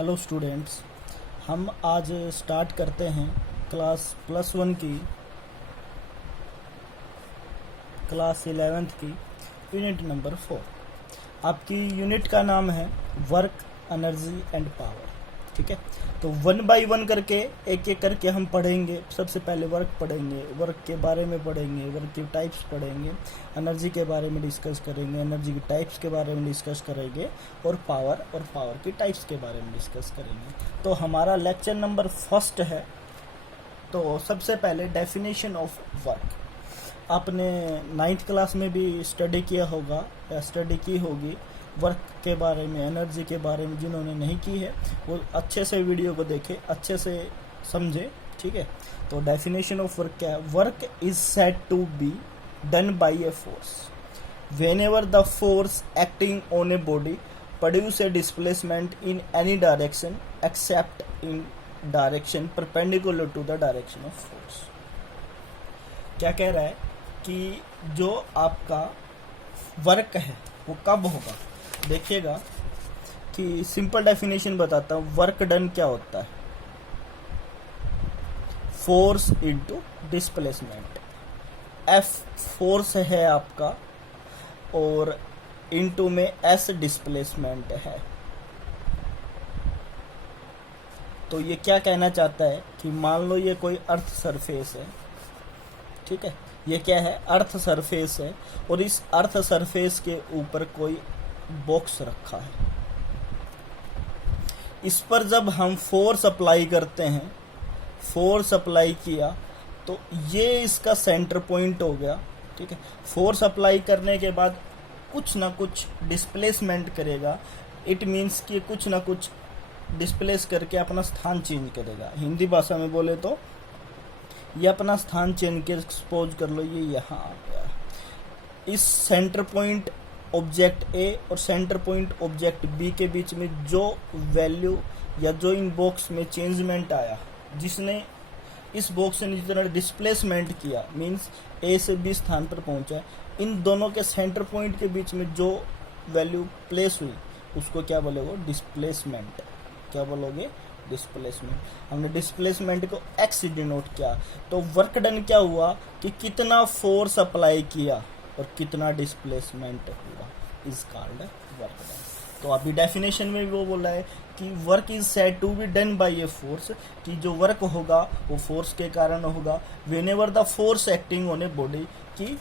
Hello students, हम आज start करते हैं क्लास +1 की क्लास 11th की यूनिट नंबर 4। आपकी यूनिट का नाम है वर्क, एनर्जी एंड पावर। ठीक है, तो 1 बाय 1 करके एक एक करके हम पढ़ेंगे। सबसे पहले वर्क पढ़ेंगे, वर्क के बारे में पढ़ेंगे, वर्क की टाइप्स पढ़ेंगे, एनर्जी के बारे में डिस्कस करेंगे, एनर्जी की टाइप्स के बारे में डिस्कस करेंगे, और पावर की टाइप्स के बारे में डिस्कस करेंगे। तो हमारा लेक्चर नंबर 1 है। तो सबसे पहले डेफिनेशन ऑफ वर्क। आपने 9th क्लास में भी स्टडी किया होगा या स्टडी की होगी वर्क के बारे में, एनर्जी के बारे में। जिन्होंने नहीं की है वो अच्छे से वीडियो को देखे, अच्छे से समझे। ठीक है, तो डेफिनेशन ऑफ वर्क क्या है? Work is said to be done by a force whenever the force acting on a body produce a displacement in any direction except in direction perpendicular to the direction of force. क्या कह रहा है कि जो आपका work है वो कब होगा? देखिएगा कि सिंपल डेफिनेशन बताता हूँ। वर्क डन क्या होता है? Force into displacement. F force है आपका और इनटू में एस डिस्प्लेसमेंट है। तो ये क्या कहना चाहता है कि मान लो ये कोई अर्थ सरफेस है। ठीक है, ये क्या है? अर्थ सरफेस है, और इस अर्थ सरफेस के ऊपर कोई बॉक्स रखा है। इस पर जब हम फोर्स अप्लाई करते हैं, फोर्स अप्लाई किया तो ये इसका सेंटर पॉइंट हो गया। ठीक है, फोर्स अप्लाई करने के बाद कुछ ना कुछ डिस्प्लेसमेंट करेगा। इट मीन्स कि कुछ ना कुछ डिस्प्लेस करके अपना स्थान चेंज करेगा। हिंदी भाषा में बोले तो ये अपना स्थान चेंज के सपोज कर लो ये यहाँ आ गया। इस सेंटर पॉइंट ऑब्जेक्ट ए और सेंटर पॉइंट ऑब्जेक्ट बी के बीच में जो वैल्यू या जो इन बॉक्स में चेंजमेंट आया, जिसने इस बॉक्स से जितना डिस्प्लेसमेंट किया, मींस ए से बी स्थान पर पहुंचा, इन दोनों के सेंटर पॉइंट के बीच में जो वैल्यू प्लेस हुई उसको क्या बोलोगे? डिस्प्लेसमेंट। क्या बोलोगे? डिस्प्लेसमेंट। हमने डिस्प्लेसमेंट को एक्स डिनोट किया। तो वर्क डन क्या हुआ कि कितना फोर्स अप्लाई किया और कितना डिस्प्लेसमेंट हुआ, इज कॉल्ड वर्क डन। तो अभी डेफिनेशन में भी वो बोला है कि work is said to be done by a force, कि जो वर्क होगा वो फोर्स के कारण होगा। Whenever the force acting on a body, की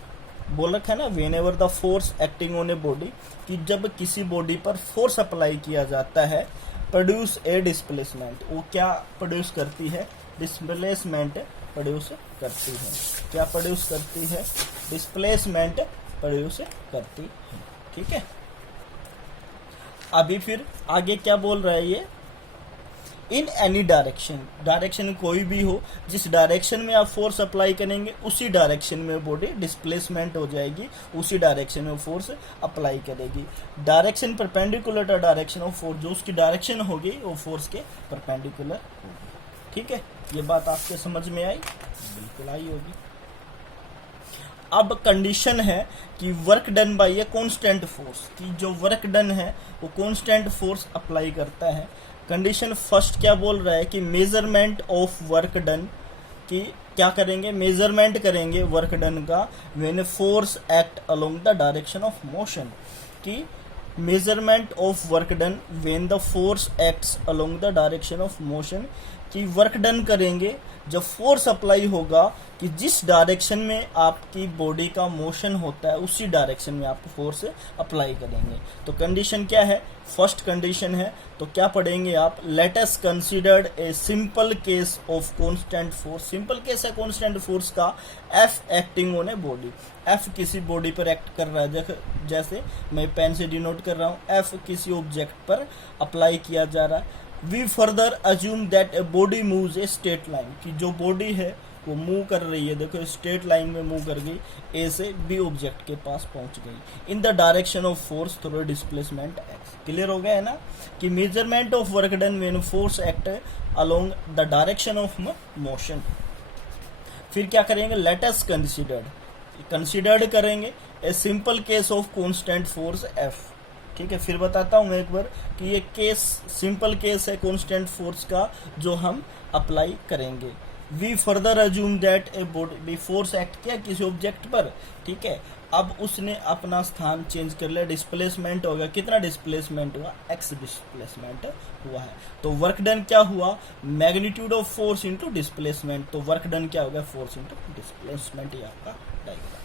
बोल रखा है ना, whenever the force acting on a body, कि जब किसी बॉडी पर फोर्स अप्लाई किया जाता है, प्रोड्यूस ए डिस्प्लेसमेंट। वो क्या प्रोड्यूस करती है? डिस्प्लेसमेंट प्रोड्यूस करती है। क्या प्रोड्यूस करती है? डिस्प्लेसमेंट प्रोड्यूस करती है। ठीक है, अभी फिर आगे क्या बोल रहा है ये? इन एनी डायरेक्शन, डायरेक्शन कोई भी हो, जिस डायरेक्शन में आप फोर्स अप्लाई करेंगे उसी डायरेक्शन में बॉडी डिस्प्लेसमेंट हो जाएगी, उसी डायरेक्शन में फोर्स अप्लाई करेगी। Direction perpendicular to direction of force, जो उसकी डायरेक्शन होगी वो फोर्स के परपेंडिकुलर होगी। ठीक है, ये बात आपके समझ में आई? बिल्कुल आई होगी। अब कंडीशन है कि work done by a constant force, कि जो वर्क डन है वो कांस्टेंट फोर्स अप्लाई करता है। कंडीशन फर्स्ट क्या बोल रहा है कि मेजरमेंट ऑफ वर्क डन, कि क्या करेंगे? मेजरमेंट करेंगे वर्क डन का when force act along the direction of motion, कि measurement of work done when the force acts along the direction of motion, कि वर्क डन करेंगे जब फोर्स अप्लाई होगा कि जिस डायरेक्शन में आपकी बॉडी का मोशन होता है उसी डायरेक्शन में आप फोर्स अप्लाई करेंगे। तो कंडीशन क्या है? फर्स्ट कंडीशन है, तो क्या पढ़ेंगे आप? Let us considered a simple case of constant force. Simple case है कांस्टेंट फोर्स का, F acting on a body. F किसी बॉडी पर एक्ट कर रहा है, जैसे मैं पेन से डिनोट कर रहा हूँ, एफ किसी ऑब्जेक्ट पर अप्लाई किया जा रहा है। We further assume that a body moves a straight line, कि जो बॉडी है वो मूव कर रही है, देखो स्ट्रेट लाइन में मूव कर गई, ए से बी ऑब्जेक्ट के पास पहुंच गई, in the direction of force through displacement x. Clear हो गया है ना, कि measurement of work done when force act along the direction of motion. फिर क्या करेंगे? लेट अस कंसीडर्ड करेंगे a simple case of constant force F. ठीक है, फिर बताता हूँ मैं एक बार कि ये केस सिंपल केस है कांस्टेंट फोर्स का जो हम अप्लाई करेंगे। We further assume that a body force act किया किसी ऑब्जेक्ट पर, ठीक है, अब उसने अपना स्थान चेंज कर लिया, डिस्प्लेसमेंट हो गया, कितना डिस्प्लेसमेंट हुआ, एक्स डिस्प्लेसमेंट हुआ है। तो वर्क डन क्या हुआ, magnitude of force into displacement, तो वर्क डन क्या हो गया, फोर्स इनटू डिस्प्लेसमेंट, ये आपका डायग्राम।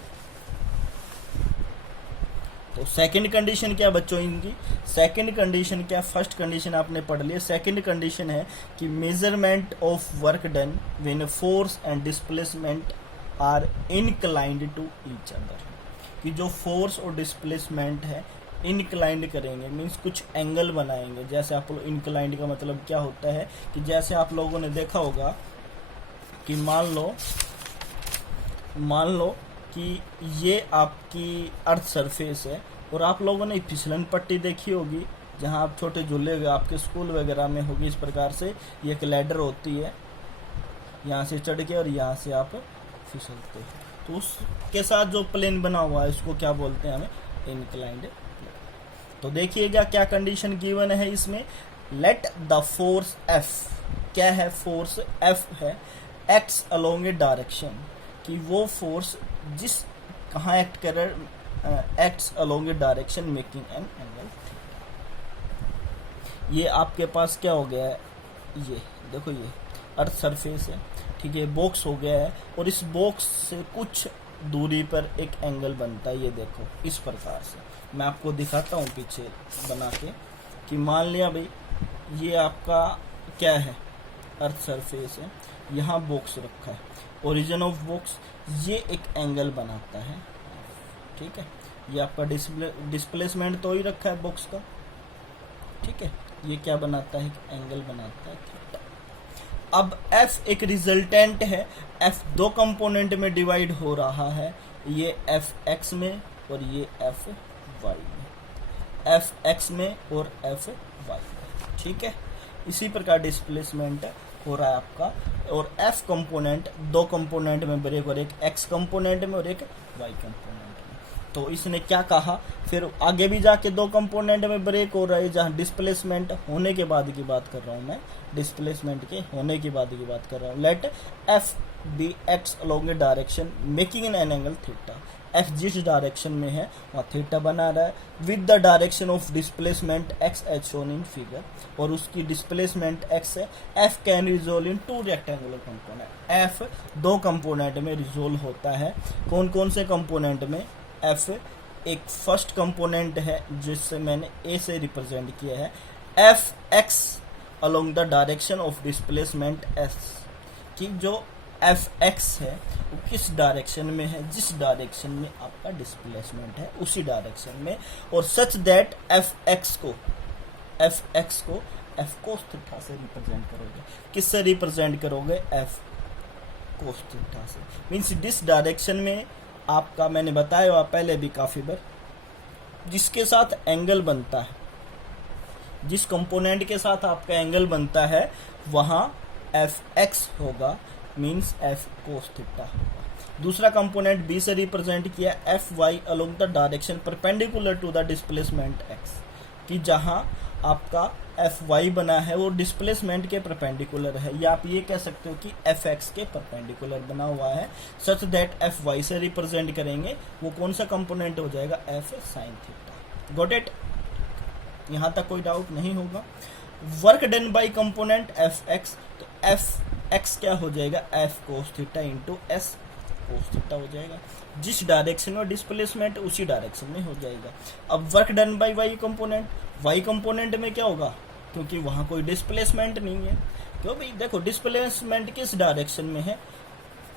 तो सेकंड कंडीशन क्या बच्चों इनकी, सेकंड कंडीशन क्या, फर्स्ट कंडीशन आपने पढ़ लिया, सेकंड कंडीशन है कि measurement of work done when force and displacement are inclined to each other, कि जो फोर्स और डिस्प्लेसमेंट है इनक्लाइंड करेंगे, मीन्स कुछ एंगल बनाएंगे। जैसे आप लोग इनक्लाइंड का मतलब क्या होता है कि जैसे आप लोगों ने देखा होगा कि मान लो कि ये आपकी अर्थ सरफेस है और आप लोगों ने फिसलन पट्टी देखी होगी जहां आप छोटे झूले आपके स्कूल वगैरह में होगी, इस प्रकार से ये एक लैडर होती है, यहाँ से चढ़ के और यहाँ से आप फिसलते हो, तो उसके साथ जो प्लेन बना हुआ है उसको क्या बोलते हैं, हमें इनक्लाइंड। तो देखिएगा क्या कंडीशन गिवन है इसमें, लेट द फोर्स एफ, क्या है फोर्स एफ है, एक्ट्स अलोंग ए डायरेक्शन, कि वो फोर्स जिस कहाँ एक्ट कर रहा है, acts along a direction making an angle. ये आपके पास क्या हो गया है, ये देखो ये अर्थ सरफेस है, ठीक है, बॉक्स हो गया है और इस बॉक्स से कुछ दूरी पर एक एंगल बनता है, ये देखो इस प्रकार से मैं आपको दिखाता हूँ पीछे बना के, कि मान लिया भाई ये आपका क्या है, अर्थ सरफेस है, यहाँ बॉक्स रखा है, ओरिजिन ऑफ बॉक्स, ये एक एंगल बनाता है, ठीक है, ये आपका डिस्प्लेसमेंट तो ही रखा है बॉक्स का, ठीक है, ये क्या बनाता है, एक एंगल बनाता है थीटा। अब f एक रिजल्टेंट है, f दो कंपोनेंट में डिवाइड हो रहा है, ये fx में और ये fy में, fx में और fy में, ठीक है। इसी प्रकार डिस्प्लेसमेंट हो रहा है आपका, और f कंपोनेंट दो कंपोनेंट में ब्रेक, और एक x कंपोनेंट में और एक y कंपोनेंट में। तो इसने क्या कहा, फिर आगे भी जाके दो कंपोनेंट में ब्रेक हो रहा है, जहाँ डिस्प्लेसमेंट होने के बाद की बात कर रहा हूँ मैं, डिस्प्लेसमेंट के होने के बाद की बात कर रहा हूँ। Let f be acts along a direction making an angle theta, f जिस डायरेक्शन में है वहाँ थीटा बना रहा है, with the direction of displacement x as shown in figure, और उसकी डिस्प्लेसमेंट x है, f can resolve into rectangular component, f दो कंपोनेंट में रिजोल्व होता है। कौन कौन से कंपोनेंट में, f एक फर्स्ट कंपोनेंट है जिससे मैंने a से रिप्रेजेंट किया है, f x along the direction of displacement s, कि जो एफ एक्स है वो किस डायरेक्शन में है, जिस डायरेक्शन में आपका डिस्प्लेसमेंट है उसी डायरेक्शन में, और सच दैट एफ एक्स को एफ कोस थीटा से रिप्रेजेंट करोगे, किससे रिप्रेजेंट करोगे, एफ कोस थीटा से, मीन्स जिस डायरेक्शन में आपका, मैंने बताया पहले भी काफी बार, जिसके साथ एंगल बनता है, जिस कंपोनेंट के साथ आपका एंगल बनता है वहां एफ एक्स होगा, मीन्स एफ कोस थीटा। दूसरा कंपोनेंट बी से रिप्रेजेंट किया F Y along the direction perpendicular to the displacement X, कि जहां आपका एफ वाई बना है वो डिस्प्लेसमेंट के परपेंडिकुलर है, या आप ये कह सकते हो कि एफ एक्स के परपेंडिकुलर बना हुआ है, सच दैट एफ वाई से रिप्रेजेंट करेंगे वो कौन सा कंपोनेंट हो जाएगा, F sine theta. Got it, यहां तक कोई डाउट नहीं होगा। Work done bye component F x, तो एफ एक्स क्या हो जाएगा, F cos theta into S cos theta हो जाएगा, जिस डायरेक्शन में डिस्प्लेसमेंट उसी डायरेक्शन में हो जाएगा। अब work done by Y component, Y component में क्या होगा, क्योंकि वहां कोई डिस्प्लेसमेंट नहीं है, क्यों भाई, देखो डिस्प्लेसमेंट किस डायरेक्शन में है,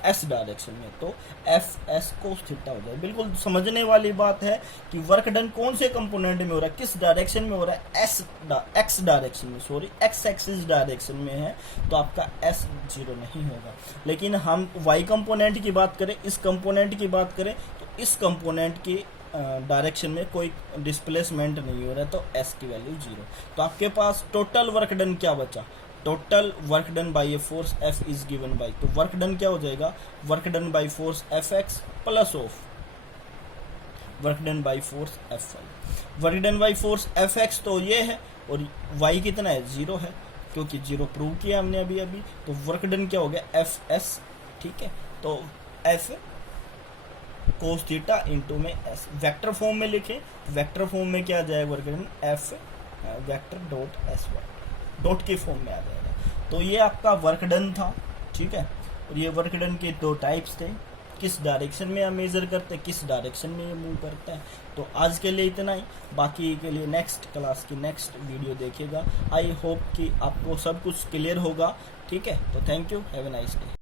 एस डायरेक्शन में, तो एफ एस कोस थीटा हो जाए। बिल्कुल समझने वाली बात है कि वर्क डन कौन से कंपोनेंट में हो रहा है, किस डायरेक्शन में हो रहा है, एक्स डायरेक्शन में, सॉरी एक्स एक्सिस डायरेक्शन में है, तो आपका एस जीरो नहीं होगा। लेकिन हम वाई कंपोनेंट की बात करें, इस कंपोनेंट की बात करें, तो इस कंपोनेंट की डायरेक्शन में कोई डिस्प्लेसमेंट नहीं हो रहा है, तो एस की वैल्यू जीरो। तो आपके पास टोटल वर्क डन क्या बचा, total work done by a force F is given by, तो वर्क डन क्या हो जाएगा, work done by force F x plus of work done by force F5। Work done by force Fx तो ये है, और y कितना है, 0 है, क्योंकि 0 प्रूव किया हमने अभी अभी। तो वर्क डन क्या हो गया, Fs, ठीक है। तो F कोस थीटा इंटू में s, वेक्टर फॉर्म में लिखे, वेक्टर फॉर्म में क्या आ जाएगा work done, F vector dot sy, dot के फॉर्म में आ जाएगा। तो ये आपका वर्क डन था, ठीक है। और ये वर्क डन के दो टाइप्स थे, किस डायरेक्शन में हम मेजर करते हैं, किस डायरेक्शन में ये मूव करते हैं। तो आज के लिए इतना ही, बाकी के लिए नेक्स्ट क्लास की नेक्स्ट वीडियो देखिएगा। आई होप कि आपको सब कुछ क्लियर होगा, ठीक है। तो thank you, have a nice day.